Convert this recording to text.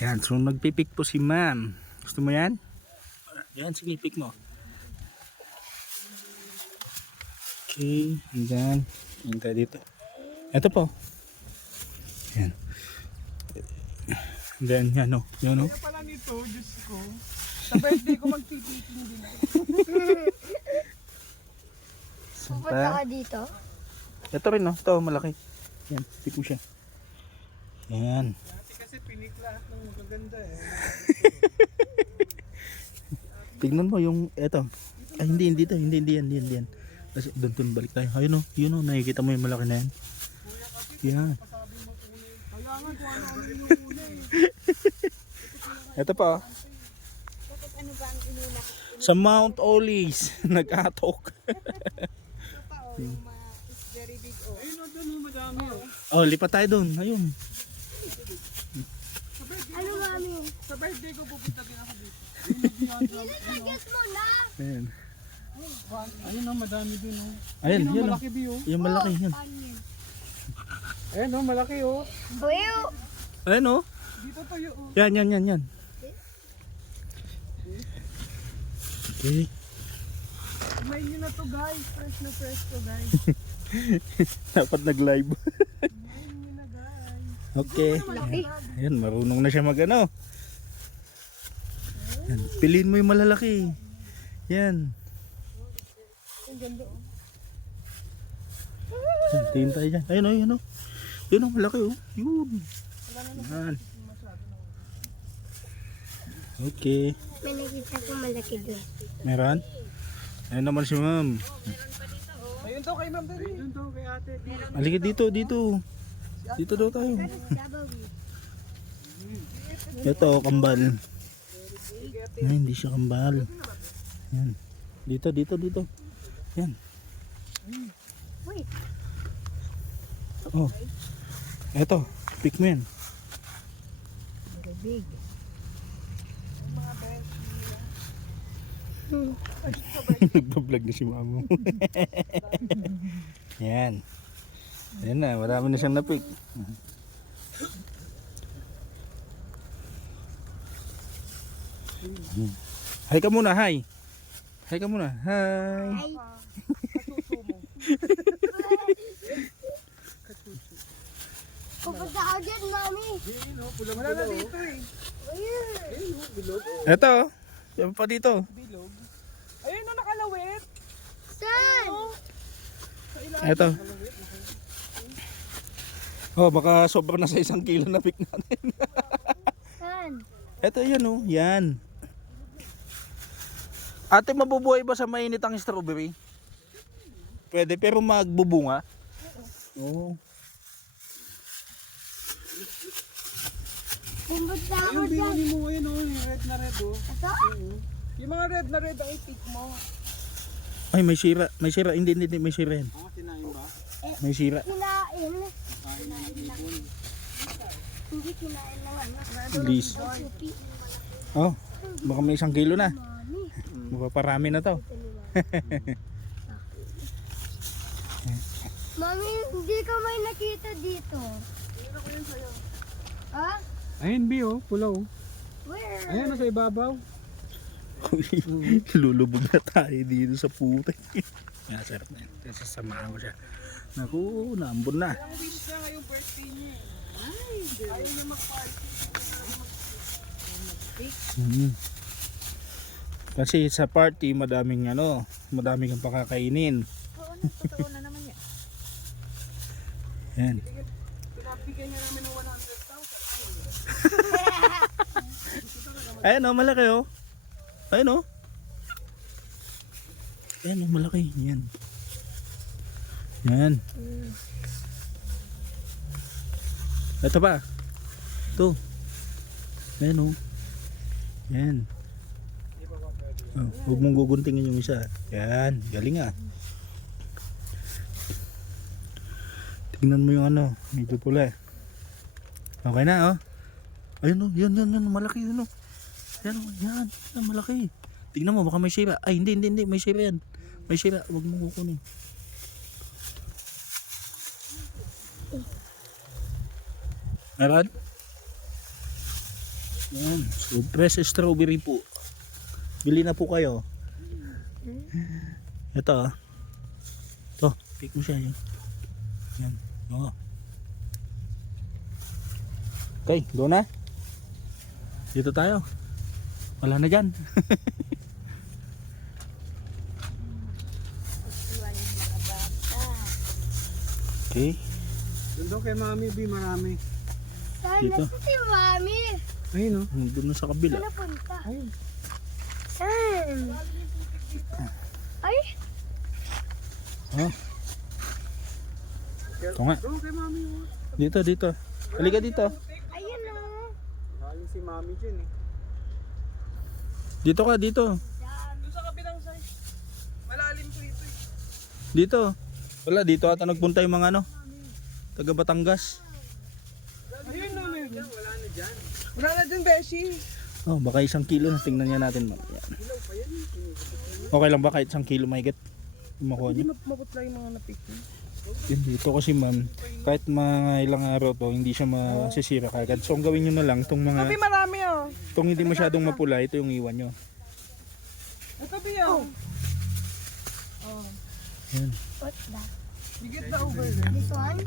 Yan, so nagpipik po si ma'am. Gusto mo yan? Yan, sige, pick mo. Okay, yan. Yan tayo dito. Ito po. Yan. Then, yan o. Yan o. Kaya pala nito, Diyos ko. Sa birthday ko magpipiking din ako. Pupunta ka dito? Ito rin o. Ito, malaki. Yan, pick mo siya. Yan. Dati kasi pinik lahat ng magaganda eh. Tignan mo yung, eto. Ay, hindi dito. Hindi yan. Kasi doon balik tayo. Ayun o. Yun o. Nakikita mo yung malaki na yan. Yan. Pasabi mo kunin. Kaya nga kung ano yung una eh. Ito pa. Bakit ano ba ang inuna ko? Sa Mount Olis. Nag-atok. Yung is very big oh. Ayun o, doon o, madami o. Oh, lipat tayo doon. Ayun. Ano mami? Sa birthday ko pupunta din ako dito. Ilagyan mo na! Ayan. Ayun o, madami dun o. Ayun, Ayun o, yun o. malaki bi o. Yung malaki yun. Ayun o, malaki o. Buyo! Ayun o. Dito tayo o. Yan. Okay. Kumain nyo na to guys. Fresh na fresh to guys. Dapat nag-live. Kumain nyo na guys. Okay. Laki. Ayan, marunong na siya mag-ano. Yan. Piliin mo yung malalaki. Yan. Ang ganda o. Yan, tingin tayo dyan. Ayun o, yun o. Yun o, malaki o. Yun. Yan. Okay. May nakita ko malaki doon. Meron? Ayun naman si ma'am. Ayun to kay ma'am dali. Ayun to kay ate. Halika dito. Dito daw tayo. Ito, kambal. Ay, hindi siya kambal. Yan. Dito. Yan. Wait. Oh. Eto, pick mo yan. Very big. Nagpa-vlog na si mama mo. Yan. Yan na, marami na siyang napik. Hi ka muna, hi. Hi ka muna, hi. Ay, pupunta ako dyan, mami. Wala na dito eh. Ayun. Eto, yan pa dito. Bilog. Ayun o, nakalawit. Saan? Eto. Oh, baka sobra na sa 1 kilo na pick natin. Saan? Eto yan oh, yan. Ate, mabubuhay ba sa mainit ang strawberry? Pwede, pero magbubunga. Oo. Pupunta ako Yung dyan. binili mo ayun o, yung red na red o. Ito? Yung mga red na red ang itik mo. Ay, may sira. Hindi, may sira yan. Ang tinahin ba? May sira. Kinain. Hindi kinain ng ano. Please. Supi. Oh, baka may 1 kilo na. Mami. Mapaparami na to. Mami, hindi ka may nakita dito. Ha? Ayun bi o, pula o. Where? Ayun o sa ibabaw. Lulubog na tayo dito sa puti. Yan, sarap na yan. Sasamahan ko siya. Naku, naambon na. Ang wish niya ngayong birthday niya. Ayaw niya mag-party. Kasi sa party, madaming kang pakakainin. Totoo na naman yan. Yan. Pinabigyan niya namin ng 100,000. Ayan o, malaki o. Ayan o. Ayan o, malaki. Yan. Yan. Ito pa. Ito. Ayan o. Yan. Oh, huwag mong guguntingin yung isa. Yan. Galing ah. Tingnan mo yung medyo pula. Okay na oh. Ayun oh, yan, malaki yun oh. Yan, malaki. Tingnan mo, baka may sira. Ay, hindi, may sira yan. May sira, huwag mong kukunin. Meron? Yan. So, fresh strawberry po. Bili na po kayo. Ito ah. Ito, pick mo siya. Yan. Oo. Okay, go na. Dito tayo. Wala na dyan. Iwan yung mga bata. Okay. Doon daw kay Mami B, marami. Saan Dito. na si Mami? Ayun, oh. Doon na sa kabila. Saan napunta? Ayun. Saan? Ay, Ha? Ito nga. Doon kay Mami, oh. Dito, dito. Halika dito. ayun o. Ayun si Mami dyan, eh. Dito ka, dito. Doon sa kabilang side. Malalim po ito, eh. Dito. Wala, dito ata nagpunta yung mga ano. Taga Batangas. Ayun, no, meron. Wala na dyan. Wala na dyan, Beshi. Oh, baka 1 kilo na. Tingnan niya natin. Yan. Okay lang ba kahit 1 kilo mahigit? Makuha Hindi niyo. maputla yung mga napik. Yun, dito kasi ma'am, kahit mga ilang araw to, hindi siya masisira kagad. So ang gawin nyo na lang, itong mga, Marami, oh. itong hindi masyadong mapula, ito yung iwan nyo. Ito, Biyo. Yan. What's that? Bigit na over. This one?